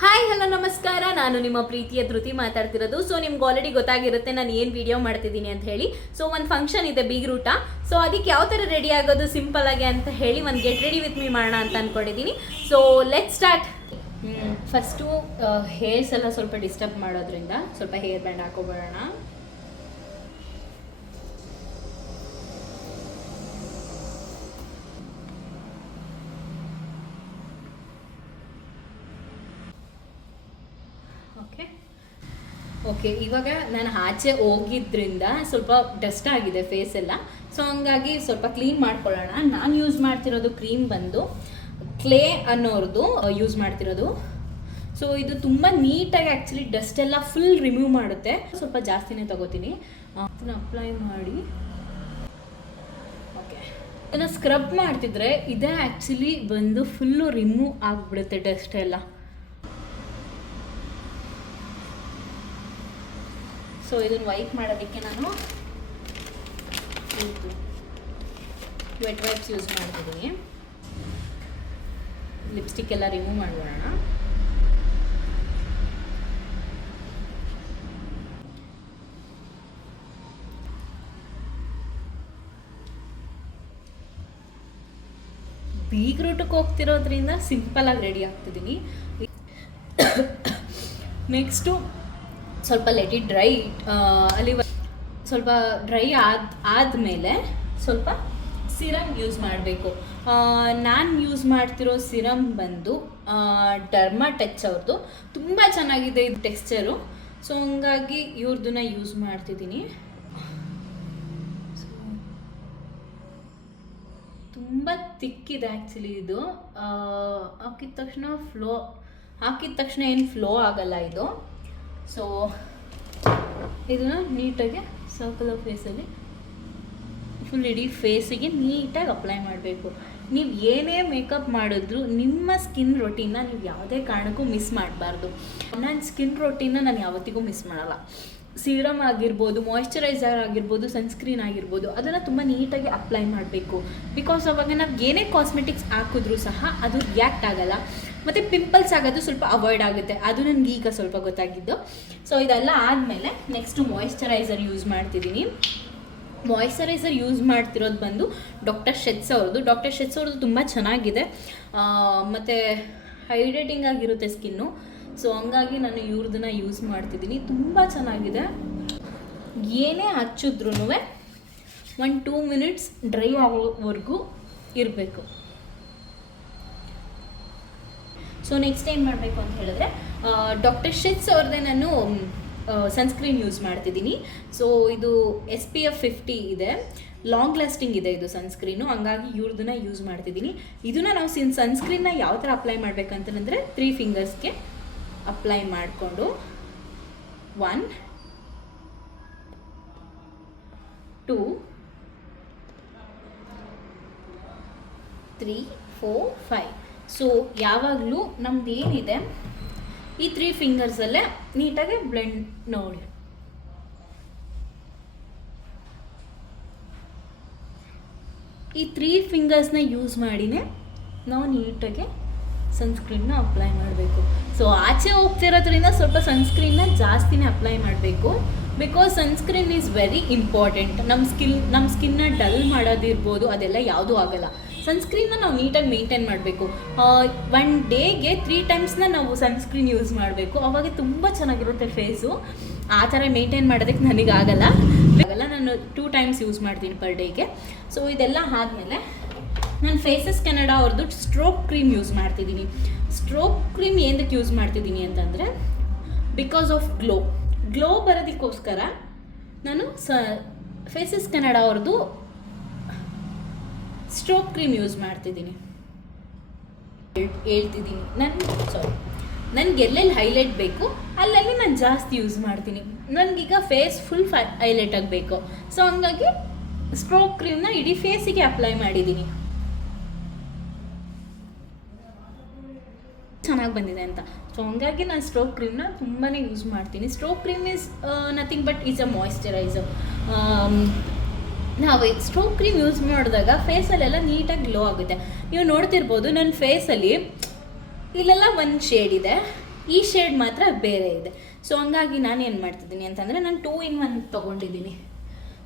Hi hello ನಮಸ್ಕಾರ, ನಾನು ನಿಮ್ಮ ಪ್ರೀತಿಯ ಧೃತಿ ಮಾತಾಡ್ತಿರೋದು. ಸೊ ನಿಮ್ಗೆ ಆಲ್ರೆಡಿ ಗೊತ್ತಾಗಿರುತ್ತೆ ನಾನು ಏನು ವಿಡಿಯೋ ಮಾಡ್ತಿದ್ದೀನಿ ಅಂತ ಹೇಳಿ. ಸೊ ಒಂದು ಫಂಕ್ಷನ್ ಇದೆ ಬೀಗ್ರೂಟ. ಸೊ ಅದಕ್ಕೆ ಯಾವ ಥರ ರೆಡಿ ಆಗೋದು ಸಿಂಪಲ್ ಆಗಿ ಅಂತ ಹೇಳಿ ಒಂದು ಗೆಟ್ ರೆಡಿ ವಿತ್ ಮೀ ಮಾಡೋಣ ಅಂತ ಅಂದ್ಕೊಂಡಿದ್ದೀನಿ. So let start. First hairs ಎಲ್ಲ ಸ್ವಲ್ಪ ಡಿಸ್ಟರ್ಬ್ ಮಾಡೋದ್ರಿಂದ ಸ್ವಲ್ಪ ಹೇರ್ ಬ್ಯಾಂಡ್ ಹಾಕೋಬೇಡೋಣ. ಓಕೆ, ಇವಾಗ ನಾನು ಆಚೆ ಹೋಗಿದ್ರಿಂದ ಸ್ವಲ್ಪ ಡಸ್ಟ್ ಆಗಿದೆ ಫೇಸ್ ಎಲ್ಲ. ಸೊ ಹಂಗಾಗಿ ಸ್ವಲ್ಪ ಕ್ಲೀನ್ ಮಾಡ್ಕೊಳ್ಳೋಣ. ನಾನು ಯೂಸ್ ಮಾಡ್ತಿರೋದು ಕ್ರೀಮ್ ಬಂದು ಕ್ಲೇ ಅನ್ನೋರ್ದು ಯೂಸ್ ಮಾಡ್ತಿರೋದು. ಸೊ ಇದು ತುಂಬ ನೀಟಾಗಿ ಆ್ಯಕ್ಚುಲಿ ಡಸ್ಟ್ ಎಲ್ಲ ಫುಲ್ ರಿಮೂವ್ ಮಾಡುತ್ತೆ. ಸ್ವಲ್ಪ ಜಾಸ್ತಿನೇ ತಗೋತೀನಿ, ಅದನ್ನು ಅಪ್ಲೈ ಮಾಡಿ. ಓಕೆ, ಇದನ್ನು ಸ್ಕ್ರಬ್ ಮಾಡ್ತಿದ್ರೆ ಇದೇ ಆ್ಯಕ್ಚುಲಿ ಬಂದು ಫುಲ್ಲು ರಿಮೂವ್ ಆಗಿಬಿಡುತ್ತೆ ಡಸ್ಟ್ ಎಲ್ಲ. ಸೊ ಇದನ್ನು ವೈಪ್ ಮಾಡೋದಕ್ಕೆ ನಾನು ವೆಟ್ ವೈಪ್ಸ್ ಯೂಸ್ ಮಾಡ್ತಿದ್ದೀನಿ. ಲಿಪ್ಸ್ಟಿಕ್ ಎಲ್ಲ ರಿಮೂವ್ ಮಾಡೋಣ. ಬೀಗ್ರೂಟಕ್ಕೆ ಹೋಗ್ತಿರೋದ್ರಿಂದ ಸಿಂಪಲಾಗಿ ರೆಡಿ ಆಗ್ತಿದ್ದೀನಿ. ನೆಕ್ಸ್ಟು ಸ್ವಲ್ಪ ಲೆಟ್ ಇಟ್ ಡ್ರೈ. ಅಲ್ಲಿ ಸ್ವಲ್ಪ ಡ್ರೈ ಆದಮೇಲೆ ಸ್ವಲ್ಪ ಸಿರಮ್ ಯೂಸ್ ಮಾಡಬೇಕು. ನಾನು ಯೂಸ್ ಮಾಡ್ತಿರೋ ಸಿರಮ್ ಬಂದು ಡರ್ಮಾ ಟಚ್ ಅವ್ರದ್ದು. ತುಂಬ ಚೆನ್ನಾಗಿದೆ ಇದು ಟೆಕ್ಸ್ಚರು. ಸೊ ಹಂಗಾಗಿ ಇವ್ರದನ್ನ ಯೂಸ್ ಮಾಡ್ತಿದ್ದೀನಿ. ತುಂಬ ತಿಕ್ಕಿದೆ ಆ್ಯಕ್ಚುಲಿ ಇದು. ಹಾಕಿದ ತಕ್ಷಣ ಏನು ಫ್ಲೋ ಆಗಲ್ಲ ಇದು. ಸೊ ಇದನ್ನು ನೀಟಾಗಿ ಸರ್ಕಲ್ ಆಫ್ ಫೇಸಲ್ಲಿ ಫುಲ್ ಇಡೀ ಫೇಸಿಗೆ ನೀಟಾಗಿ ಅಪ್ಲೈ ಮಾಡಬೇಕು. ನೀವು ಏನೇ ಮೇಕಪ್ ಮಾಡಿದ್ರು ನಿಮ್ಮ ಸ್ಕಿನ್ ರೊಟೀನ್ನ ನೀವು ಯಾವುದೇ ಕಾರಣಕ್ಕೂ ಮಿಸ್ ಮಾಡಬಾರ್ದು. ನನ್ನ ಸ್ಕಿನ್ ರೊಟೀನ್ನ ನಾನು ಯಾವತ್ತಿಗೂ ಮಿಸ್ ಮಾಡಲ್ಲ. ಸೀರಮ್ ಆಗಿರ್ಬೋದು, ಮಾಯ್ಶ್ಚರೈಸರ್ ಆಗಿರ್ಬೋದು, ಸನ್ಸ್ಕ್ರೀನ್ ಆಗಿರ್ಬೋದು, ಅದನ್ನು ತುಂಬ ನೀಟಾಗಿ ಅಪ್ಲೈ ಮಾಡಬೇಕು. ಬಿಕಾಸ್ ಅವಾಗ ನಾವು ಏನೇ ಕಾಸ್ಮೆಟಿಕ್ಸ್ ಹಾಕಿದ್ರೂ ಸಹ ಅದು ರಿಯಾಕ್ಟ್ ಆಗಲ್ಲ. ಮತ್ತು ಪಿಂಪಲ್ಸ್ ಆಗೋದು ಸ್ವಲ್ಪ ಅವಾಯ್ಡ್ ಆಗುತ್ತೆ. ಅದು ನನಗೆ ಈಗ ಸ್ವಲ್ಪ ಗೊತ್ತಾಗಿದ್ದು. ಸೊ ಇದೆಲ್ಲ ಆದಮೇಲೆ ನೆಕ್ಸ್ಟು ಮಾಯ್ಶ್ಚರೈಸರ್ ಯೂಸ್ ಮಾಡ್ತಿದ್ದೀನಿ. ಮಾಯ್ಶ್ಚರೈಸರ್ ಯೂಸ್ ಮಾಡ್ತಿರೋದು ಬಂದು ಡಾಕ್ಟರ್ ಶೆಟ್ಸ್ ಅವ್ರದ್ದು ತುಂಬ ಚೆನ್ನಾಗಿದೆ. ಮತ್ತು ಹೈಡ್ರೇಟಿಂಗ್ ಆಗಿರುತ್ತೆ ಸ್ಕಿನ್ನು. ಸೊ ಹಂಗಾಗಿ ನಾನು ಇವ್ರದನ್ನ ಯೂಸ್ ಮಾಡ್ತಿದ್ದೀನಿ. ತುಂಬ ಚೆನ್ನಾಗಿದೆ. ಏನೇ ಹಚ್ಚಿದ್ರೂ 1-2 ಮಿನಿಟ್ಸ್ ಡ್ರೈ ಆಗೋವರೆಗೂ ಇರಬೇಕು. ಸೊ ನೆಕ್ಸ್ಟ್ ಏನು ಮಾಡಬೇಕು ಅಂತ ಹೇಳಿದ್ರೆ ಡಾಕ್ಟರ್ ಶೆಟ್ಸ್ ಅವ್ರದ್ದೇ ನಾನು ಸನ್ಸ್ಕ್ರೀನ್ ಯೂಸ್ ಮಾಡ್ತಿದ್ದೀನಿ. ಸೊ ಇದು SPF 50 ಇದೆ, ಲಾಂಗ್ ಲಾಸ್ಟಿಂಗ್ ಇದೆ ಇದು ಸನ್ಸ್ಕ್ರೀನು. ಹಂಗಾಗಿ ಇವ್ರದನ್ನ ಯೂಸ್ ಮಾಡ್ತಿದ್ದೀನಿ. ಇದನ್ನು ನಾವು ಸನ್ಸ್ಕ್ರೀನ್ನ ಯಾವ ಥರ ಅಪ್ಲೈ ಮಾಡಬೇಕಂತಂದರೆ 3 ಫಿಂಗರ್ಸ್ಗೆ ಅಪ್ಲೈ ಮಾಡಿಕೊಂಡು 1 2 3 4 5. ಸೊ ಯಾವಾಗಲೂ ನಮ್ದು ಏನಿದೆ ಈ 3 ಫಿಂಗರ್ಸಲ್ಲೇ ನೀಟಾಗಿ ಬ್ಲೆಂಡ್ ನೋಡಿ. ಈ 3 ಫಿಂಗರ್ಸ್ನ ಯೂಸ್ ಮಾಡಿನೇ ನಾವು ನೀಟಾಗಿ ಸನ್ಸ್ಕ್ರೀನ್ನ ಅಪ್ಲೈ ಮಾಡಬೇಕು. ಸೊ ಆಚೆ ಹೋಗ್ತಿರೋದ್ರಿಂದ ಸ್ವಲ್ಪ ಸನ್ಸ್ಕ್ರೀನ್ನ ಜಾಸ್ತಿನೇ ಅಪ್ಲೈ ಮಾಡಬೇಕು. Because sunscreen is very important. ನಮ್ಮ ಸ್ಕಿನ್ನ ಡಲ್ ಮಾಡೋದಿರ್ಬೋದು, ಅದೆಲ್ಲ ಯಾವುದೂ ಆಗೋಲ್ಲ. ಸನ್ಸ್ಕ್ರೀನ್ನ ನಾವು ನೀಟಾಗಿ ಮೇಂಟೈನ್ ಮಾಡಬೇಕು. 1 ಡೇಗೆ 3 ಟೈಮ್ಸ್ನ ನಾವು ಸನ್ಸ್ಕ್ರೀನ್ ಯೂಸ್ ಮಾಡಬೇಕು. ಅವಾಗ ತುಂಬ ಚೆನ್ನಾಗಿರುತ್ತೆ ಫೇಸು. ಆ ಥರ ಮೇಂಟೈನ್ ಮಾಡೋದಕ್ಕೆ ನನಗಾಗಲ್ಲ. ನಾನು 2 ಟೈಮ್ಸ್ ಯೂಸ್ ಮಾಡ್ತೀನಿ ಪರ್ ಡೇಗೆ. ಸೊ ಇದೆಲ್ಲ ಆದಮೇಲೆ ನಾನು ಫೇಸಸ್ ಕೆನಡಾ ಅವ್ರದ್ದು ಸ್ಟ್ರೋಕ್ ಕ್ರೀಮ್ ಯೂಸ್ ಮಾಡ್ತಿದ್ದೀನಿ. ಸ್ಟ್ರೋಕ್ ಕ್ರೀಮ್ ಏನಕ್ಕೆ ಯೂಸ್ ಮಾಡ್ತಿದ್ದೀನಿ ಅಂತಂದರೆ ಬಿಕಾಸ್ ಆಫ್ ಗ್ಲೋ ಬರೋದಕ್ಕೋಸ್ಕರ ನಾನು ಫೇಸಸ್ ಕೆನಡಾ ಅವ್ರದ್ದು ಸ್ಟ್ರೋಕ್ ಕ್ರೀಮ್ ಯೂಸ್ ಮಾಡ್ತಿದ್ದೀನಿ. ಹೇಳ್ತಿದ್ದೀನಿ ನನಗೆ ಎಲ್ಲೆಲ್ಲಿ ಹೈಲೈಟ್ ಬೇಕು ಅಲ್ಲೆಲ್ಲಿ ನಾನು ಜಾಸ್ತಿ ಯೂಸ್ ಮಾಡ್ತೀನಿ. ನನಗೀಗ ಫೇಸ್ ಫುಲ್ ಹೈಲೈಟ್ ಆಗಬೇಕು. ಸೊ ಹಂಗಾಗಿ ಸ್ಟ್ರೋಕ್ ಕ್ರೀಮ್ನ ಇಡೀ ಫೇಸಿಗೆ ಅಪ್ಲೈ ಮಾಡಿದ್ದೀನಿ. ಚೆನ್ನಾಗಿ ಬಂದಿದೆ ಅಂತ. ಸೊ ಹಂಗಾಗಿ ನಾನು ಸ್ಟ್ರೋಕ್ ಕ್ರೀಮ್ನ ತುಂಬಾ ಯೂಸ್ ಮಾಡ್ತೀನಿ. Stroke cream is nothing but is a moisturiser. ನಾವು ಸ್ಟ್ರೋಕ್ ಕ್ರೀಮ್ ಯೂಸ್ ಮಾಡಿದಾಗ ಫೇಸಲ್ಲೆಲ್ಲ ನೀಟಾಗಿ ಗ್ಲೋ ಆಗುತ್ತೆ. ನೀವು ನೋಡ್ತಿರ್ಬೋದು ನನ್ನ ಫೇಸಲ್ಲಿ ಇಲ್ಲೆಲ್ಲ ಒಂದು ಶೇಡ್ ಇದೆ, ಈ ಶೇಡ್ ಮಾತ್ರ ಬೇರೆ ಇದೆ. ಸೊ ಹಂಗಾಗಿ ನಾನು ಏನು ಮಾಡ್ತಿದ್ದೀನಿ ಅಂತಂದರೆ ನಾನು 2-in-1 ತೊಗೊಂಡಿದ್ದೀನಿ.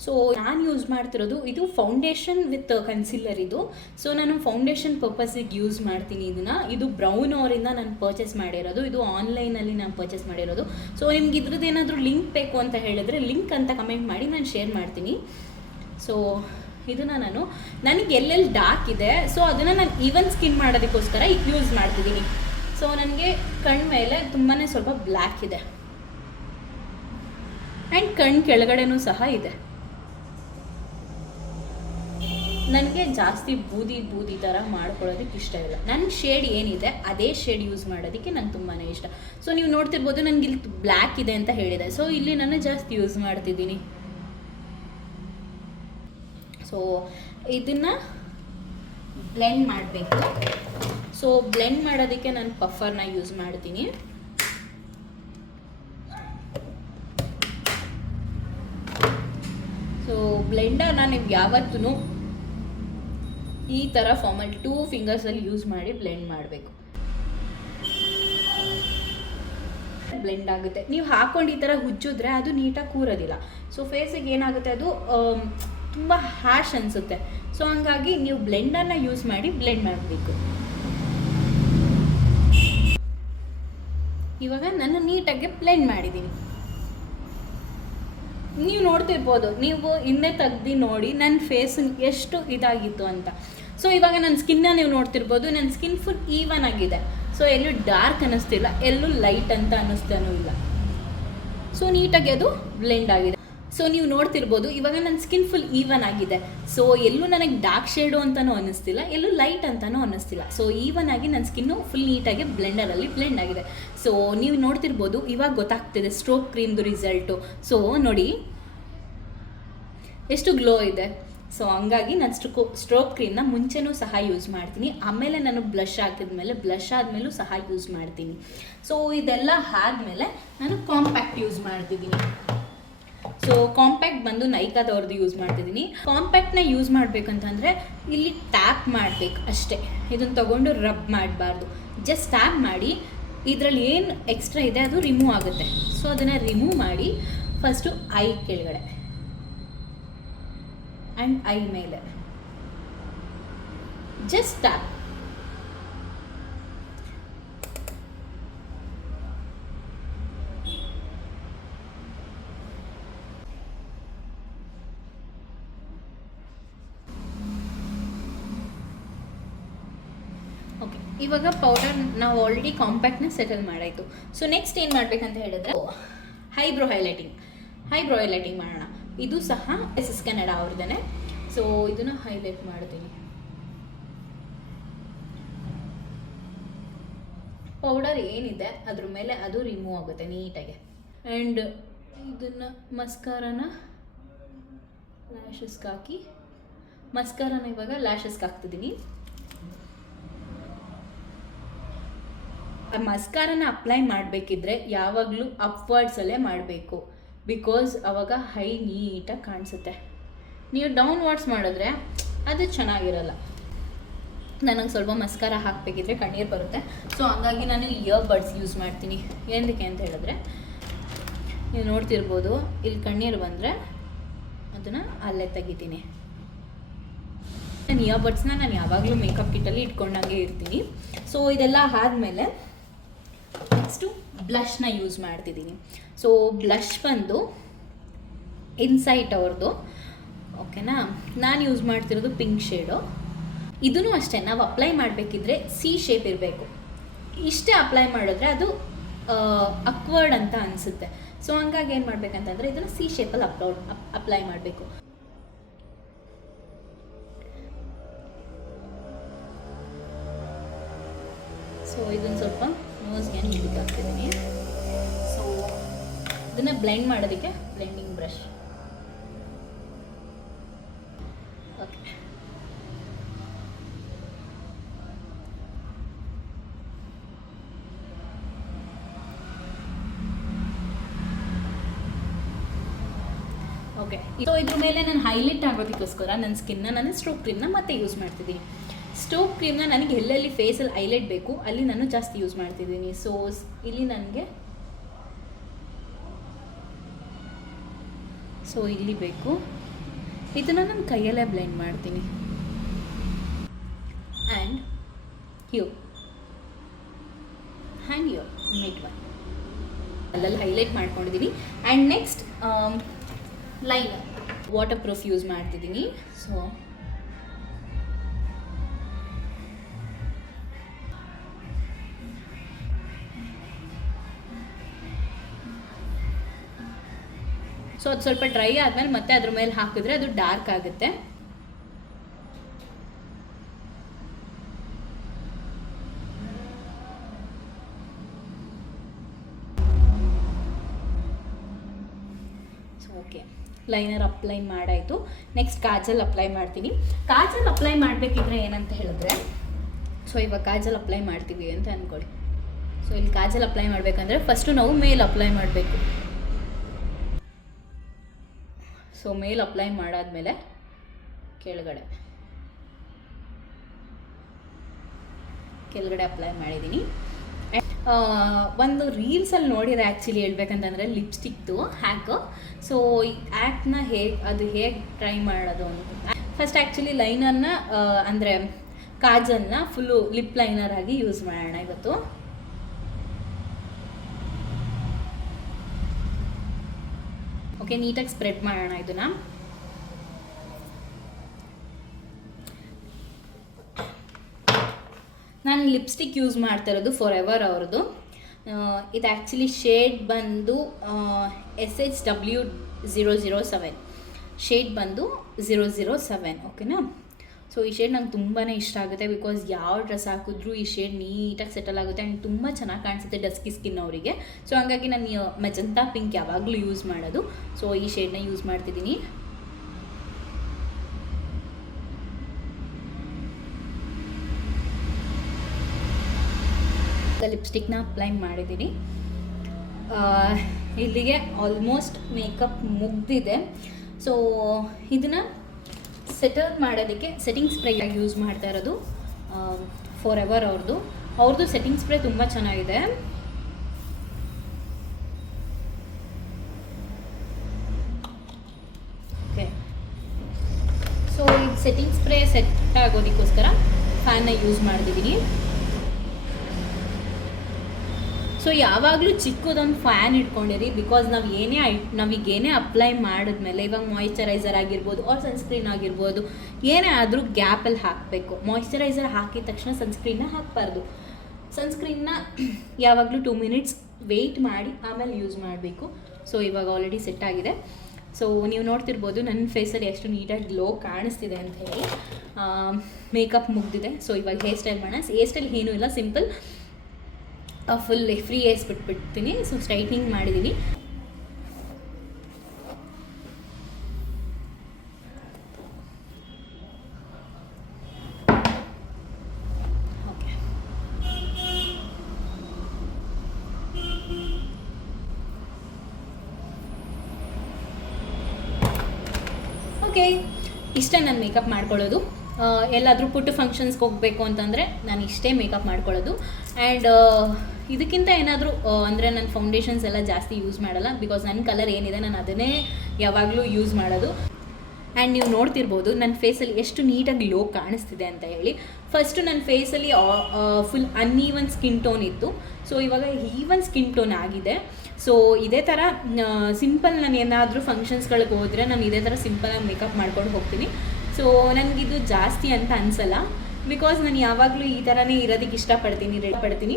ಸೊ ನಾನು ಯೂಸ್ ಮಾಡ್ತಿರೋದು ಇದು ಫೌಂಡೇಶನ್ ವಿತ್ ಕನ್ಸಿಲ್ಲರ್ ಇದು. ಸೊ ನಾನು ಫೌಂಡೇಶನ್ ಪರ್ಪಸಿಗೆ ಯೂಸ್ ಮಾಡ್ತೀನಿ ಇದನ್ನು. ಇದು ಬ್ರೌನ್ ಅವರಿಂದ ನಾನು ಪರ್ಚೇಸ್ ಮಾಡಿರೋದು, ಇದು ಆನ್ಲೈನಲ್ಲಿ ನಾನು ಪರ್ಚೇಸ್ ಮಾಡಿರೋದು. ಸೊ ನಿಮ್ಗೆ ಇದ್ರದ್ದು ಏನಾದರೂ ಲಿಂಕ್ ಬೇಕು ಅಂತ ಹೇಳಿದ್ರೆ ಲಿಂಕ್ ಅಂತ ಕಮೆಂಟ್ ಮಾಡಿ, ನಾನು ಶೇರ್ ಮಾಡ್ತೀನಿ. ಸೊ ಇದನ್ನು ನನಗೆ ಎಲ್ಲೆಲ್ಲಿ ಡಾರ್ಕ್ ಇದೆ ಸೊ ಅದನ್ನು ನಾನು ಈವನ್ ಸ್ಕಿನ್ ಮಾಡೋದಕ್ಕೋಸ್ಕರ ಯೂಸ್ ಮಾಡ್ತಿದ್ದೀನಿ. ಸೊ ನನಗೆ ಕಣ್ಣು ಮೇಲೆ ತುಂಬಾ ಸ್ವಲ್ಪ ಬ್ಲ್ಯಾಕ್ ಇದೆ ಆ್ಯಂಡ್ ಕಣ್ಣು ಕೆಳಗಡೆನೂ ಸಹ ಇದೆ. ನನಗೆ ಜಾಸ್ತಿ ಬೂದಿ ಥರ ಮಾಡ್ಕೊಳ್ಳೋದಕ್ಕೆ ಇಷ್ಟ ಇಲ್ಲ. ನನ್ನ ಶೇಡ್ ಏನಿದೆ ಅದೇ ಶೇಡ್ ಯೂಸ್ ಮಾಡೋದಕ್ಕೆ ನಂಗೆ ತುಂಬಾ ಇಷ್ಟ. ಸೊ ನೀವು ನೋಡ್ತಿರ್ಬೋದು ನನಗೆ ಇಲ್ಲಿ ಬ್ಲ್ಯಾಕ್ ಇದೆ ಅಂತ ಹೇಳಿದೆ, ಸೊ ಇಲ್ಲಿ ನಾನು ಜಾಸ್ತಿ ಯೂಸ್ ಮಾಡ್ತಿದ್ದೀನಿ. ಸೊ ಇದನ್ನು ಬ್ಲೆಂಡ್ ಮಾಡಬೇಕು. ಸೊ ಬ್ಲೆಂಡ್ ಮಾಡೋದಕ್ಕೆ ನಾನು ಪಫರ್ನ ಯೂಸ್ ಮಾಡ್ತೀನಿ. ಸೊ ಬ್ಲೆಂಡರ್ನ ನೀವು ಯಾವತ್ತೂ ಈ ಥರ ಫಾರ್ಮಲ್ಲಿ 2 ಫಿಂಗರ್ಸಲ್ಲಿ ಯೂಸ್ ಮಾಡಿ ಬ್ಲೆಂಡ್ ಮಾಡಬೇಕು. ಬ್ಲೆಂಡ್ ಆಗುತ್ತೆ. ನೀವು ಹಾಕೊಂಡು ಈ ಥರ ಉಜ್ಜಿದ್ರೆ ಅದು ನೀಟಾಗಿ ಕೂರೋದಿಲ್ಲ. ಸೊ ಫೇಸಿಗೆ ಏನಾಗುತ್ತೆ, ಅದು ತುಂಬ ಹ್ಯಾಶ್ ಅನಿಸುತ್ತೆ. ಸೊ ಹಂಗಾಗಿ ನೀವು ಬ್ಲೆಂಡರ್ನ ಯೂಸ್ ಮಾಡಿ ಬ್ಲೆಂಡ್ ಮಾಡಬೇಕು. ಇವಾಗ ನಾನು ನೀಟಾಗಿ ಬ್ಲೆಂಡ್ ಮಾಡಿದ್ದೀನಿ. ನೀವು ನೋಡ್ತಿರ್ಬೋದು, ನೀವು ಹಿಂದೆ ತೆಗ್ದು ನೋಡಿ ನನ್ನ ಫೇಸ್ ಎಷ್ಟು ಇದಾಗಿತ್ತು ಅಂತ. ಸೊ ಇವಾಗ ನನ್ನ ಸ್ಕಿನ್ನ ನೀವು ನೋಡ್ತಿರ್ಬೋದು, ನನ್ನ ಸ್ಕಿನ್ ಫುಲ್ ಈವನ್ ಆಗಿದೆ. ಸೊ ಎಲ್ಲೂ ಡಾರ್ಕ್ ಅನ್ನಿಸ್ತಿಲ್ಲ, ಎಲ್ಲೂ ಲೈಟ್ ಅಂತ ಅನ್ನಿಸ್ತಾನೂ ಇಲ್ಲ. ಸೊ ನೀಟಾಗಿ ಅದು ಬ್ಲೆಂಡ್ ಆಗಿದೆ. ಸೊ ನೀವು ನೋಡ್ತಿರ್ಬೋದು ಇವಾಗ ನನ್ನ ಸ್ಕಿನ್ ಫುಲ್ ಈವನ್ ಆಗಿದೆ. ಸೊ ಎಲ್ಲೂ ನನಗೆ ಡಾರ್ಕ್ ಶೇಡು ಅಂತಲೂ ಅನ್ನಿಸ್ತಿಲ್ಲ, ಎಲ್ಲೂ ಲೈಟ್ ಅಂತಲೂ ಅನ್ನಿಸ್ತಿಲ್ಲ. ಸೊ ಈವನ್ ಆಗಿ ನನ್ನ ಸ್ಕಿನ್ನು ಫುಲ್ ನೀಟಾಗಿ ಬ್ಲೆಂಡರಲ್ಲಿ ಬ್ಲೆಂಡ್ ಆಗಿದೆ. ಸೊ ನೀವು ನೋಡ್ತಿರ್ಬೋದು ಇವಾಗ ಗೊತ್ತಾಗ್ತಿದೆ ಸ್ಟ್ರೋಕ್ ಕ್ರೀಮ್ದು ರಿಸಲ್ಟು. ಸೊ ನೋಡಿ ಎಷ್ಟು ಗ್ಲೋ ಇದೆ. ಸೊ ಹಂಗಾಗಿ ನಾನು ಸ್ಟ್ರೋಕ್ ಕ್ರೀಮ್ನ ಮುಂಚೆನೂ ಸಹ ಯೂಸ್ ಮಾಡ್ತೀನಿ, ಆಮೇಲೆ ನಾನು ಬ್ಲಷ್ ಹಾಕಿದ್ಮೇಲೆ ಬ್ಲಷ್ ಆದಮೇಲೂ ಸಹ ಯೂಸ್ ಮಾಡ್ತೀನಿ. ಸೊ ಇದೆಲ್ಲ ಆದಮೇಲೆ ನಾನು ಕಾಂಪ್ಯಾಕ್ಟ್ ಯೂಸ್ ಮಾಡ್ತಿದ್ದೀನಿ. ಸೊ ಕಾಂಪ್ಯಾಕ್ಟ್ ಬಂದು ನೈಕಾದವ್ರದ್ದು ಯೂಸ್ ಮಾಡ್ತಿದ್ದೀನಿ. ಕಾಂಪ್ಯಾಕ್ಟ್ನ ಯೂಸ್ ಮಾಡಬೇಕಂತಂದರೆ ಇಲ್ಲಿ ಟ್ಯಾಪ್ ಮಾಡಬೇಕು ಅಷ್ಟೇ, ಇದನ್ನು ತೊಗೊಂಡು ರಬ್ ಮಾಡಬಾರ್ದು. ಜಸ್ಟ್ ಟ್ಯಾಪ್ ಮಾಡಿ ಇದರಲ್ಲಿ ಏನು ಎಕ್ಸ್ಟ್ರಾ ಇದೆ ಅದು ರಿಮೂವ್ ಆಗುತ್ತೆ. ಸೊ ಅದನ್ನು ರಿಮೂವ್ ಮಾಡಿ ಫಸ್ಟು ಐ ಕೆಳಗಡೆ ಆ್ಯಂಡ್ ಐ ಮೇಲೆ ಜಸ್ಟ್ ಟ್ಯಾಪ್. ಓಕೆ, ಇವಾಗ ಪೌಡರ್ ನಾವು ಆಲ್ರೆಡಿ ಕಾಂಪ್ಯಾಕ್ಟ್ನ ಸೆಟಲ್ ಮಾಡಾಯಿತು. ಸೊ ನೆಕ್ಸ್ಟ್ ಏನು ಮಾಡಬೇಕಂತ ಹೇಳಿದ್ರೆ ಐಬ್ರೋ ಹೈಲೈಟಿಂಗ್ ಮಾಡೋಣ. ಇದು ಸಹ SS ಕನ್ನಡ ಅವ್ರದೇ. ಸೊ ಇದನ್ನು ಹೈಲೈಟ್ ಮಾಡ್ತೀನಿ. ಪೌಡರ್ ಏನಿದೆ ಅದ್ರ ಮೇಲೆ ಅದು ರಿಮೂವ್ ಆಗುತ್ತೆ ನೀಟಾಗಿ. ಆ್ಯಂಡ್ ಇದನ್ನು ಮಸ್ಕಾರನ ಲ್ಯಾಶಸ್ಗೆ ಹಾಕಿ, ಮಸ್ಕಾರನ ಇವಾಗ ಲ್ಯಾಶಸ್ಗೆ ಹಾಕ್ತಿದ್ದೀನಿ. ಮಸ್ಕಾರನ ಅಪ್ಲೈ ಮಾಡಬೇಕಿದ್ರೆ ಯಾವಾಗಲೂ ಅಪ್ವರ್ಡ್ಸಲ್ಲೇ ಮಾಡಬೇಕು, ಬಿಕಾಸ್ ಅವಾಗ ಹೈ ನೀಟಾಗಿ ಕಾಣಿಸುತ್ತೆ. ನೀವು ಡೌನ್ವರ್ಡ್ಸ್ ಮಾಡಿದ್ರೆ ಅದು ಚೆನ್ನಾಗಿರಲ್ಲ. ನನಗೆ ಸ್ವಲ್ಪ ಮಸ್ಕಾರ ಹಾಕಬೇಕಿದ್ರೆ ಕಣ್ಣೀರು ಬರುತ್ತೆ. ಸೊ ಹಂಗಾಗಿ ನಾನು ಇಯರ್ ಬಡ್ಸ್ ಯೂಸ್ ಮಾಡ್ತೀನಿ. ಏನಕ್ಕೆ ಅಂತ ಹೇಳಿದ್ರೆ ನೀವು ನೋಡ್ತಿರ್ಬೋದು ಇಲ್ಲಿ ಕಣ್ಣೀರು ಬಂದರೆ ಅದನ್ನು ಅಲ್ಲೇ ತೆಗಿತೀನಿ. ನಾನು ಇಯರ್ ಬಡ್ಸ್ನ ನಾನು ಯಾವಾಗಲೂ ಮೇಕಪ್ ಕಿಟ್ಟಲ್ಲಿ ಇಟ್ಕೊಂಡಂಗೆ ಇರ್ತೀನಿ. ಸೊ ಇದೆಲ್ಲ ಆದಮೇಲೆ ನೆಕ್ಸ್ಟು ಬ್ಲಷ್ನ ಯೂಸ್ ಮಾಡ್ತಿದ್ದೀನಿ. ಸೊ ಬ್ಲಷ್ ಬಂದು ಇನ್ಸೈಟ್ ಅವ್ರದ್ದು, ಓಕೆನಾ. ನಾನು ಯೂಸ್ ಮಾಡ್ತಿರೋದು ಪಿಂಕ್ ಶೇಡು. ಇದೂ ಅಷ್ಟೇ, ನಾವು ಅಪ್ಲೈ ಮಾಡಬೇಕಿದ್ರೆ ಸಿ ಶೇಪ್ ಇರಬೇಕು. ಇಷ್ಟೇ ಅಪ್ಲೈ ಮಾಡಿದ್ರೆ ಅದು ಅಕ್ವರ್ಡ್ ಅಂತ ಅನಿಸುತ್ತೆ. ಸೊ ಹಂಗಾಗಿ ಏನು ಮಾಡಬೇಕಂತಂದರೆ ಇದನ್ನು ಸಿ ಶೇಪಲ್ಲಿ ಅಪ್ಲೈ ಮಾಡಬೇಕು. ಸೊ ಇದನ್ನು ಸ್ವಲ್ಪ ನೋಸ್ಗೆ ನೀರಿಗೆ ಹಾಕ್ತಿದ್ದೀನಿ. ಸೊ ಇದನ್ನು ಬ್ಲೆಂಡ್ ಮಾಡೋದಕ್ಕೆ blending brush. Okay, okay. So ಇದ್ರ ಮೇಲೆ ನಾನು ಹೈಲೈಟ್ ಆಗೋದಕ್ಕೋಸ್ಕರ ನನ್ನ ಸ್ಕಿನ್ನ ನಾನು ಸ್ಟ್ರೋಕ್ ಕ್ರೀಮ್ನ ಮತ್ತೆ ಯೂಸ್ ಮಾಡ್ತಿದ್ದೀನಿ. ಸ್ಟೋವ್ ಕ್ರೀಮ್ನ ನನಗೆ ಎಲ್ಲೆಲ್ಲಿ ಫೇಸಲ್ಲಿ ಹೈಲೈಟ್ ಬೇಕು ಅಲ್ಲಿ ನಾನು ಜಾಸ್ತಿ ಯೂಸ್ ಮಾಡ್ತಿದ್ದೀನಿ. ಸೊ ಇಲ್ಲಿ ನನಗೆ ಇಲ್ಲಿ ಬೇಕು, ಇದನ್ನು ನಾನು ಕೈಯಲ್ಲೇ ಬ್ಲೆಂಡ್ ಮಾಡ್ತೀನಿ. ಆ್ಯಂಡ್ ಹಿಯರ್ ಮೇಟ್ ಒನ್ ಅಲ್ಲೆಲ್ಲ ಹೈಲೈಟ್ ಮಾಡ್ಕೊಂಡಿದ್ದೀನಿ. And next liner water proof use ಮಾಡ್ತಿದ್ದೀನಿ. ಸೊ ಅದು ಸ್ವಲ್ಪ ಡ್ರೈ ಆದಮೇಲೆ ಮತ್ತೆ ಅದ್ರ ಮೇಲೆ ಹಾಕಿದ್ರೆ ಅದು ಡಾರ್ಕ್ ಆಗುತ್ತೆ. ಓಕೆ, ಲೈನರ್ ಅಪ್ಲೈ ಮಾಡಾಯಿತು. ನೆಕ್ಸ್ಟ್ ಕಾಜಲ್ ಅಪ್ಲೈ ಮಾಡ್ತೀನಿ. ಕಾಜಲ್ ಅಪ್ಲೈ ಮಾಡಬೇಕಿದ್ರೆ ಏನಂತ ಹೇಳಿದ್ರೆ, ಸೊ ಇವಾಗ ಕಾಜಲ್ ಅಪ್ಲೈ ಮಾಡ್ತೀವಿ ಅಂತ ಅಂದ್ಕೊಳ್ಳಿ. ಸೊ ಇಲ್ಲಿ ಕಾಜಲ್ ಅಪ್ಲೈ ಮಾಡಬೇಕಂದ್ರೆ ಫಸ್ಟು ನಾವು ಮೇಲ್ ಅಪ್ಲೈ ಮಾಡಬೇಕು. ಸೊ ಮೇಲ್ ಅಪ್ಲೈ ಮಾಡಾದ್ಮೇಲೆ ಕೆಳಗಡೆ ಅಪ್ಲೈ ಮಾಡಿದ್ದೀನಿ. ಒಂದು ರೀಲ್ಸಲ್ಲಿ ನೋಡಿದೆ ಆ್ಯಕ್ಚುಲಿ ಹೇಳ್ಬೇಕಂತಂದರೆ ಲಿಪ್ಸ್ಟಿಕ್ದು ಹ್ಯಾಕ್. ಸೊ ಈ ಹ್ಯಾಕ್ನ ಹೇಗೆ ಟ್ರೈ ಮಾಡೋದು ಅಂತ, ಫಸ್ಟ್ ಆ್ಯಕ್ಚುಲಿ ಲೈನರ್ನ ಅಂದರೆ ಕಾಜಲ್ನ ಫುಲ್ಲು ಲಿಪ್ ಲೈನರ್ ಆಗಿ ಯೂಸ್ ಮಾಡೋಣ ಇವತ್ತು. ಓಕೆ, ನೀಟಾಗಿ ಸ್ಪ್ರೆಡ್ ಮಾಡೋಣ ಇದನ್ನು. ನಾನು ಲಿಪ್ಸ್ಟಿಕ್ ಯೂಸ್ ಮಾಡ್ತಾ ಇರೋದು ಫಾರೆವರ್ ಅವ್ರದ್ದು. ಇದು ಆ್ಯಕ್ಚುಲಿ ಶೇಡ್ ಬಂದು SHW007 ಶೇಡ್ ಬಂದು 007. ಓಕೆನಾ? ಸೊ ಈ ಶೇಡ್ ನಂಗೆ ತುಂಬಾ ಇಷ್ಟ ಆಗುತ್ತೆ, ಬಿಕಾಸ್ ಯಾವ ಡ್ರೆಸ್ ಹಾಕಿದ್ರೂ ಈ ಶೇಡ್ ನೀಟಾಗಿ ಸೆಟಲ್ ಆಗುತ್ತೆ ಆ್ಯಂಡ್ ತುಂಬ ಚೆನ್ನಾಗಿ ಕಾಣಿಸುತ್ತೆ ಡಸ್ಕಿ ಸ್ಕಿನ್ ಅವರಿಗೆ. ಸೊ ಹಾಗಾಗಿ ನಾನು ಮೆಜಂತಾ ಪಿಂಕ್ ಯಾವಾಗಲೂ ಯೂಸ್ ಮಾಡೋದು. ಸೊ ಈ ಶೇಡ್ನ ಯೂಸ್ ಮಾಡ್ತಿದ್ದೀನಿ. ಲಿಪ್ಸ್ಟಿಕ್ನ ಅಪ್ಲೈ ಮಾಡಿದ್ದೀನಿ. ಇಲ್ಲಿಗೆ ಆಲ್ಮೋಸ್ಟ್ ಮೇಕಪ್ ಮುಗ್ದಿದೆ. ಸೊ ಇದನ್ನು ಸೆಟಲ್ ಮಾಡೋದಕ್ಕೆ ಸೆಟ್ಟಿಂಗ್ ಸ್ಪ್ರೇ ಯೂಸ್ ಮಾಡ್ತಾ ಇರೋದು ಫಾರೆವರ್ ಅವ್ರದ್ದು ಸೆಟ್ಟಿಂಗ್ ಸ್ಪ್ರೇ ತುಂಬ ಚೆನ್ನಾಗಿದೆ. ಓಕೆ, ಸೊ ಈ ಸೆಟ್ಟಿಂಗ್ ಸ್ಪ್ರೇ ಸೆಟ್ ಆಗೋದಕ್ಕೋಸ್ಕರ ಫ್ಯಾನ್ನ ಯೂಸ್ ಮಾಡ್ತಿದ್ದೀನಿ. ಸೊ ಯಾವಾಗಲೂ ಚಿಕ್ಕದೊಂದು ಫ್ಯಾನ್ ಇಟ್ಕೊಂಡಿರಿ, ಬಿಕಾಸ್ ನಾವೀಗೇನೇ ಅಪ್ಲೈ ಮಾಡಿದ್ಮೇಲೆ ಇವಾಗ ಮಾಯಿಶ್ಚರೈಸರ್ ಆಗಿರ್ಬೋದು ಆರ್ ಸನ್ಸ್ಕ್ರೀನ್ ಆಗಿರ್ಬೋದು, ಏನೇ ಆದರೂ ಗ್ಯಾಪಲ್ಲಿ ಹಾಕಬೇಕು. ಮಾಯಿಶ್ಚರೈಸರ್ ಹಾಕಿದ ತಕ್ಷಣ ಸನ್ಸ್ಕ್ರೀನ್ನ ಹಾಕಬಾರ್ದು. ಸನ್ಸ್ಕ್ರೀನ್ನ ಯಾವಾಗಲೂ 2 ಮಿನಿಟ್ಸ್ ವೆಯ್ಟ್ ಮಾಡಿ ಆಮೇಲೆ ಯೂಸ್ ಮಾಡಬೇಕು. ಸೊ ಇವಾಗ ಆಲ್ರೆಡಿ ಸೆಟ್ ಆಗಿದೆ. ಸೊ ನೀವು ನೋಡ್ತಿರ್ಬೋದು ನನ್ನ ಫೇಸಲ್ಲಿ ಎಷ್ಟು ನೀಟಾಗಿ ಗ್ಲೋ ಕಾಣಿಸ್ತಿದೆ ಅಂತ ಹೇಳಿ. ಮೇಕಪ್ ಮುಗ್ದಿದೆ. ಸೊ ಇವಾಗ ಹೇರ್ ಸ್ಟೈಲ್ ಮಾಡೋಣ. ಹೇರ್ ಸ್ಟೈಲ್ ಏನೂ ಇಲ್ಲ, ಸಿಂಪಲ್ ಫುಲ್ ಫ್ರೀ ಹೇರ್ಸ್ ಬಿಟ್ಬಿಡ್ತೀನಿ. ಸೊ ಸ್ಟ್ರೈಟ್ನಿಂಗ್ ಮಾಡಿದ್ದೀನಿ. ಓಕೆ, ಇಷ್ಟೇ ನಾನು ಮೇಕಪ್ ಮಾಡ್ಕೊಳ್ಳೋದು. ಎಲ್ಲಾದರೂ ಪುಟ್ಟ ಫಂಕ್ಷನ್ಸ್ಗೆ ಹೋಗಬೇಕು ಅಂತಂದರೆ ನಾನು ಇಷ್ಟೇ ಮೇಕಪ್ ಮಾಡ್ಕೊಳ್ಳೋದು. ಆ್ಯಂಡ್ ಇದಕ್ಕಿಂತ ಏನಾದರೂ ಅಂದರೆ ನಾನು ಫೌಂಡೇಶನ್ಸ್ ಎಲ್ಲ ಜಾಸ್ತಿ ಯೂಸ್ ಮಾಡಲ್ಲ, ಬಿಕಾಸ್ ನನ್ನ ಕಲರ್ ಏನಿದೆ ನಾನು ಅದನ್ನೇ ಯಾವಾಗಲೂ ಯೂಸ್ ಮಾಡೋದು. ಆ್ಯಂಡ್ ನೀವು ನೋಡ್ತಿರ್ಬೋದು ನನ್ನ ಫೇಸಲ್ಲಿ ಎಷ್ಟು ನೀಟಾಗಿ ಗ್ಲೋ ಕಾಣಿಸ್ತಿದೆ ಅಂತ ಹೇಳಿ. ಫಸ್ಟು ನನ್ನ ಫೇಸಲ್ಲಿ ಫುಲ್ ಅನ್ಈವನ್ ಸ್ಕಿನ್ ಟೋನ್ ಇತ್ತು. ಸೊ ಇವಾಗ ಈವನ್ ಸ್ಕಿನ್ ಟೋನ್ ಆಗಿದೆ. ಸೊ ಇದೇ ಥರ ಸಿಂಪಲ್ ನಾನು ಏನಾದರೂ ಫಂಕ್ಷನ್ಸ್ಗಳಿಗೆ ಹೋದರೆ ನಾನು ಇದೇ ಥರ ಸಿಂಪಲಾಗಿ ಮೇಕಪ್ ಮಾಡ್ಕೊಂಡು ಹೋಗ್ತೀನಿ. ಸೊ ನನಗಿದು ಜಾಸ್ತಿ ಅಂತ ಅನಿಸಲ್ಲ, ಬಿಕಾಸ್ ನಾನು ಯಾವಾಗಲೂ ಈ ಥರನೇ ಇರೋದಕ್ಕೆ ಇಷ್ಟಪಡ್ತೀನಿ.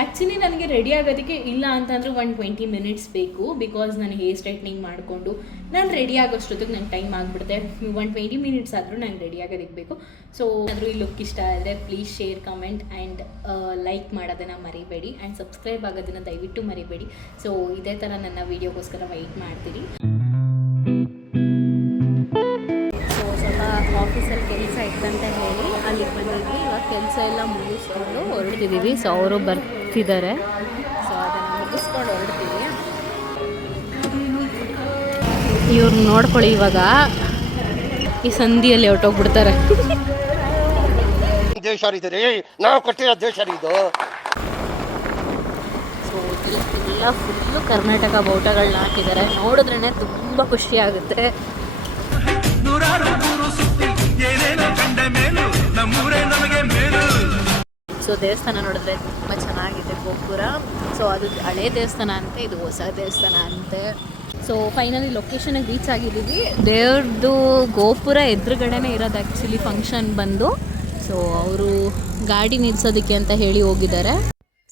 ಆ್ಯಕ್ಚುಲಿ ನನಗೆ ರೆಡಿ ಆಗೋದಕ್ಕೆ ಇಲ್ಲ ಅಂತಂದರೆ 120 ಮಿನಿಟ್ಸ್ ಬೇಕು, ಬಿಕಾಸ್ ನಾನು ಹೇರ್ ಸ್ಟ್ರೈಟ್ನಿಂಗ್ ಮಾಡಿಕೊಂಡು ನಾನು ರೆಡಿ ಆಗೋಷ್ಟೊತ್ತಿಗೆ ನಂಗೆ ಟೈಮ್ ಆಗಿಬಿಡುತ್ತೆ. 120 ಮಿನಿಟ್ಸ್ ಆದರೂ ನಂಗೆ ರೆಡಿ ಆಗೋದಕ್ಕೆ ಬೇಕು. ಸೊ ಏನಾದರೂ ಈ ಲುಕ್ ಇಷ್ಟ ಆದರೆ please share, comment and like ಮಾಡೋದನ್ನು ಮರಿಬೇಡಿ. ಆ್ಯಂಡ್ ಸಬ್ಸ್ಕ್ರೈಬ್ ಆಗೋದನ್ನು ದಯವಿಟ್ಟು ಮರಿಬೇಡಿ. ಸೊ ಇದೇ ಥರ ನನ್ನ ವೀಡಿಯೋಗೋಸ್ಕರ ವೆಯ್ಟ್ ಮಾಡ್ತೀರಿ. ಆಫೀಸಲ್ಲಿ ಕೆಲಸ ಇತ್ತಂತ ಹೇಳಿ ಅಲ್ಲಿಗೆ ಬಂದಿದ್ವಿ. ಇವಾಗ ಕೆಲಸ ಎಲ್ಲ ಮುಗಿಸ್ಕೊಂಡು ಹೊರಡ್ತಿದ್ದೀವಿ. ಸೊ ಅವರು ಬರ್ತಿದ್ದಾರೆ. ಸೊ ಅದನ್ನು ಮುಗಿಸ್ಕೊಂಡು ಹೊರಡ್ತೀವಿ. ಇವ್ರು ನೋಡ್ಕೊಳ್ಳಿ, ಇವಾಗ ಈ ಸಂಧಿಯಲ್ಲಿ ಹೊರಟೋಗ್ಬಿಡ್ತಾರೆ. ದೇಶ ಇದು ರೀ, ನಾವು ಕಟ್ಟಿರೋ ದೇಶ ರೀ ಇದು. ಸೊ ಎಲ್ಲ ಫುಲ್ಲು ಕರ್ನಾಟಕ ಬೋಟಗಳನ್ನ ಹಾಕಿದ್ದಾರೆ, ನೋಡಿದ್ರೇ ತುಂಬ ಖುಷಿ ಆಗುತ್ತೆ. ಸೊ ದೇವಸ್ಥಾನ ನೋಡಿದ್ರೆ ತುಂಬ ಚೆನ್ನಾಗಿದೆ ಗೋಪುರ. ಸೊ ಅದು ಹಳೆ ದೇವಸ್ಥಾನ ಅಂತೆ, ಇದು ಹೊಸ ದೇವಸ್ಥಾನ ಅಂತೆ. ಸೊ ಫೈನಲಿ ಲೊಕೇಶನ್ಗೆ ರೀಚ್ ಆಗಿದ್ದೀವಿ. ದೇವ್ರದ್ದು ಗೋಪುರ ಎದುರುಗಡೆನೇ ಇರೋದು ಆ್ಯಕ್ಚುಲಿ ಫಂಕ್ಷನ್ ಬಂದು. ಸೊ ಅವರು ಗಾಡಿ ನಿಲ್ಸೋದಕ್ಕೆ ಅಂತ ಹೇಳಿ ಹೋಗಿದ್ದಾರೆ.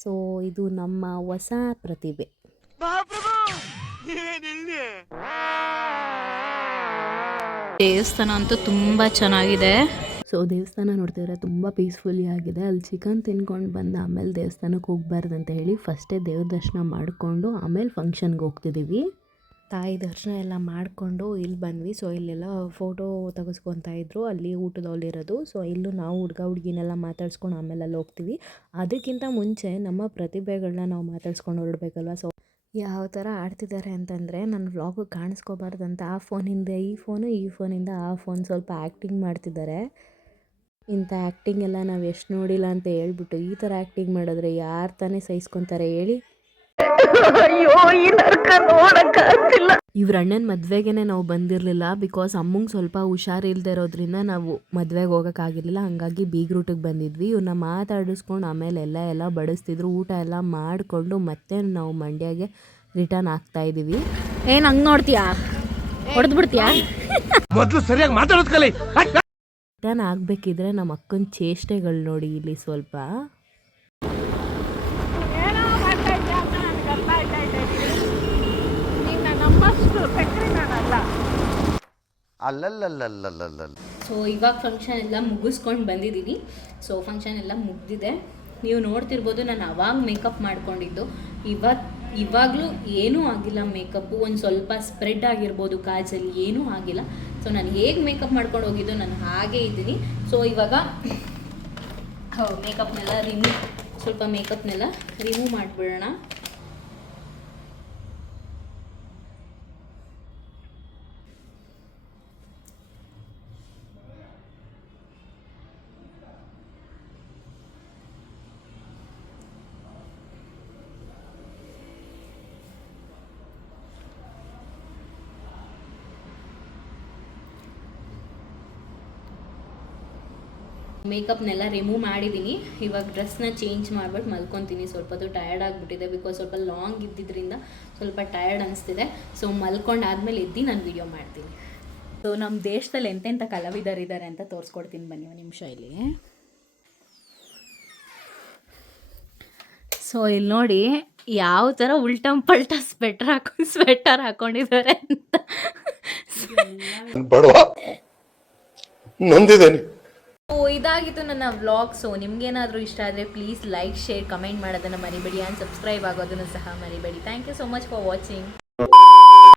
ಸೊ ಇದು ನಮ್ಮ ಹೊಸ ಪ್ರತಿಭೆ. ದೇವಸ್ಥಾನ ಅಂತೂ ತುಂಬ ಚೆನ್ನಾಗಿದೆ. ಸೊ ದೇವಸ್ಥಾನ ನೋಡ್ತಿದ್ರೆ ತುಂಬ ಪೀಸ್ಫುಲ್ಲಿ ಆಗಿದೆ. ಅಲ್ಲಿ ಚಿಕನ್ ತಿನ್ಕೊಂಡು ಬಂದು ಆಮೇಲೆ ದೇವಸ್ಥಾನಕ್ಕೆ ಹೋಗ್ಬಾರ್ದು ಅಂತ ಹೇಳಿ ಫಸ್ಟೇ ದೇವ್ರ ದರ್ಶನ ಮಾಡಿಕೊಂಡು ಆಮೇಲೆ ಫಂಕ್ಷನ್ಗೆ ಹೋಗ್ತಿದ್ದೀವಿ. ತಾಯಿ ದರ್ಶನ ಎಲ್ಲ ಮಾಡಿಕೊಂಡು ಇಲ್ಲಿ ಬಂದ್ವಿ. ಸೊ ಇಲ್ಲೆಲ್ಲ ಫೋಟೋ ತೆಗೆಸ್ಕೊತಾ ಇದ್ರು, ಅಲ್ಲಿ ಊಟದಲ್ಲಿರೋದು. ಸೊ ಇಲ್ಲೂ ನಾವು ಹುಡುಗಿನೆಲ್ಲ ಮಾತಾಡ್ಸ್ಕೊಂಡು ಆಮೇಲೆ ಅಲ್ಲಿ ಹೋಗ್ತೀವಿ. ಅದಕ್ಕಿಂತ ಮುಂಚೆ ನಮ್ಮ ಪ್ರತಿಭೆಗಳನ್ನ ನಾವು ಮಾತಾಡ್ಸ್ಕೊಂಡು ಹೊರಡ್ಬೇಕಲ್ವ. ಸೊ ಯಾವ ಥರ ಆಡ್ತಿದ್ದಾರೆ ಅಂತಂದರೆ, ನನ್ನ ವ್ಲಾಗು ಕಾಣಿಸ್ಕೋಬಾರ್ದಂತ ಆ ಫೋನಿಂದ ಈ ಫೋನು, ಈ ಫೋನಿಂದ ಆ ಫೋನ್ ಸ್ವಲ್ಪ ಆ್ಯಕ್ಟಿಂಗ್ ಮಾಡ್ತಿದ್ದಾರೆ. ಇಂಥ ಆ್ಯಕ್ಟಿಂಗ್ ಎಲ್ಲ ನಾವು ಎಷ್ಟು ನೋಡಿಲ್ಲ ಅಂತ ಹೇಳ್ಬಿಟ್ಟು ಈ ಥರ ಆ್ಯಕ್ಟಿಂಗ್ ಮಾಡಿದ್ರೆ ಯಾರು ತಾನೇ ಸಹಿಸ್ಕೊತಾರೆ ಹೇಳಿ. ಇವ್ರ ಅಣ್ಣನ ಮದುವೆಗೆ ನಾವು ಬಂದಿರಲಿಲ್ಲ, ಬಿಕಾಸ್ ಅಮ್ಮಂಗೆ ಸ್ವಲ್ಪ ಹುಷಾರಿಲ್ಲದೆ ಇರೋದ್ರಿಂದ ನಾವು ಮದುವೆಗೆ ಹೋಗೋಕ್ಕಾಗಿರಲಿಲ್ಲ. ಹಂಗಾಗಿ ಬೀಗ್ ರೂಟಿಗೆ ಬಂದಿದ್ವಿ. ಇವ್ರನ್ನ ಮಾತಾಡಿಸ್ಕೊಂಡು ಆಮೇಲೆ ಎಲ್ಲ ಬಡಿಸ್ತಿದ್ರು. ಊಟ ಎಲ್ಲ ಮಾಡಿಕೊಂಡು ಮತ್ತೆ ನಾವು ಮಂಡ್ಯಗೆ ರಿಟರ್ನ್ ಆಗ್ತಾಯಿದ್ದೀವಿ. ಏನು ಹಂಗೆ ನೋಡ್ತೀಯಾ, ಹೊಡೆದು ಬಿಡ್ತೀಯಾ? ಮೊದಲು ಸರಿಯಾಗಿ ಮಾತಾಡೋದು ಕಲಿ. ರಿಟರ್ನ್ ಆಗಬೇಕಿದ್ರೆ ನಮ್ಮ ಅಕ್ಕನ ಚೇಷ್ಟೆಗಳು ನೋಡಿ ಇಲ್ಲಿ ಸ್ವಲ್ಪ. ಸೊ ಇವಾಗ ಫಂಕ್ಷನ್ ಎಲ್ಲ ಮುಗಿಸ್ಕೊಂಡು ಬಂದಿದ್ದೀನಿ. ಸೊ ಫಂಕ್ಷನ್ ಎಲ್ಲ ಮುಗ್ದಿದೆ. ನೀವು ನೋಡ್ತಿರ್ಬೋದು, ನಾನು ಅವಾಗ ಮೇಕಪ್ ಮಾಡ್ಕೊಂಡಿದ್ದು. ಇವಾಗಲೂ ಏನೂ ಆಗಿಲ್ಲ ಮೇಕಪ್ಪು. ಒಂದು ಸ್ವಲ್ಪ ಸ್ಪ್ರೆಡ್ ಆಗಿರ್ಬೋದು ಕಾಜಲ್ಲಿ, ಏನೂ ಆಗಿಲ್ಲ. ಸೊ ನಾನು ಹೇಗೆ ಮೇಕಪ್ ಮಾಡ್ಕೊಂಡು ಹೋಗಿದ್ದು ನಾನು ಹಾಗೇ ಇದ್ದೀನಿ. ಸೊ ಇವಾಗ ಮೇಕಪ್ನೆಲ್ಲ ರಿಮೂವ್ ಮಾಡಿಬಿಡೋಣ. ಮೇಕಪ್ನೆಲ್ಲ ರಿಮೂವ್ ಮಾಡಿದ್ದೀನಿ. ಇವಾಗ ಡ್ರೆಸ್ನ ಚೇಂಜ್ ಮಾಡಿಬಿಟ್ಟು ಮಲ್ಕೊತೀನಿ. ಸ್ವಲ್ಪ ಹೊತ್ತು ಟಯರ್ಡ್ ಆಗಿಬಿಟ್ಟಿದೆ, ಬಿಕಾಸ್ ಸ್ವಲ್ಪ ಲಾಂಗ್ ಇದ್ದಿದ್ದರಿಂದ ಸ್ವಲ್ಪ ಟಯರ್ಡ್ ಅನಿಸ್ತಿದೆ. ಸೊ ಮಲ್ಕೊಂಡಾದ್ಮೇಲೆ ಎದ್ದು ನಾನು ವಿಡಿಯೋ ಮಾಡ್ತೀನಿ. ಸೊ ನಮ್ಮ ದೇಶದಲ್ಲಿ ಎಂತೆಂಥ ಕಲಾವಿದರಿದ್ದಾರೆ ಅಂತ ತೋರಿಸ್ಕೊಡ್ತೀನಿ ಬನ್ನಿ ಒಂದು ನಿಮಿಷ ಇಲ್ಲಿ. ಸೊ ಇಲ್ಲಿ ನೋಡಿ ಯಾವ ಥರ ಉಲ್ಟಂ ಪಲ್ಟ ಸ್ವೆಟರ್ ಹಾಕೊಂಡಿದ್ದಾರೆ ಅಂತ. ಸೊ ಇದಾಗಿತ್ತು ನನ್ನ ವ್ಲಾಗ್. ಸೊ ನಿಮ್ಗೇನಾದರೂ ಇಷ್ಟ ಆದರೆ ಪ್ಲೀಸ್ ಲೈಕ್, ಶೇರ್, ಕಮೆಂಟ್ ಮಾಡೋದನ್ನು ಮರಿಬೇಡಿ. ಆ್ಯಂಡ್ ಸಬ್ಸ್ಕ್ರೈಬ್ ಆಗೋದನ್ನು ಸಹ ಮರಿಬೇಡಿ. Thank you so much for watching.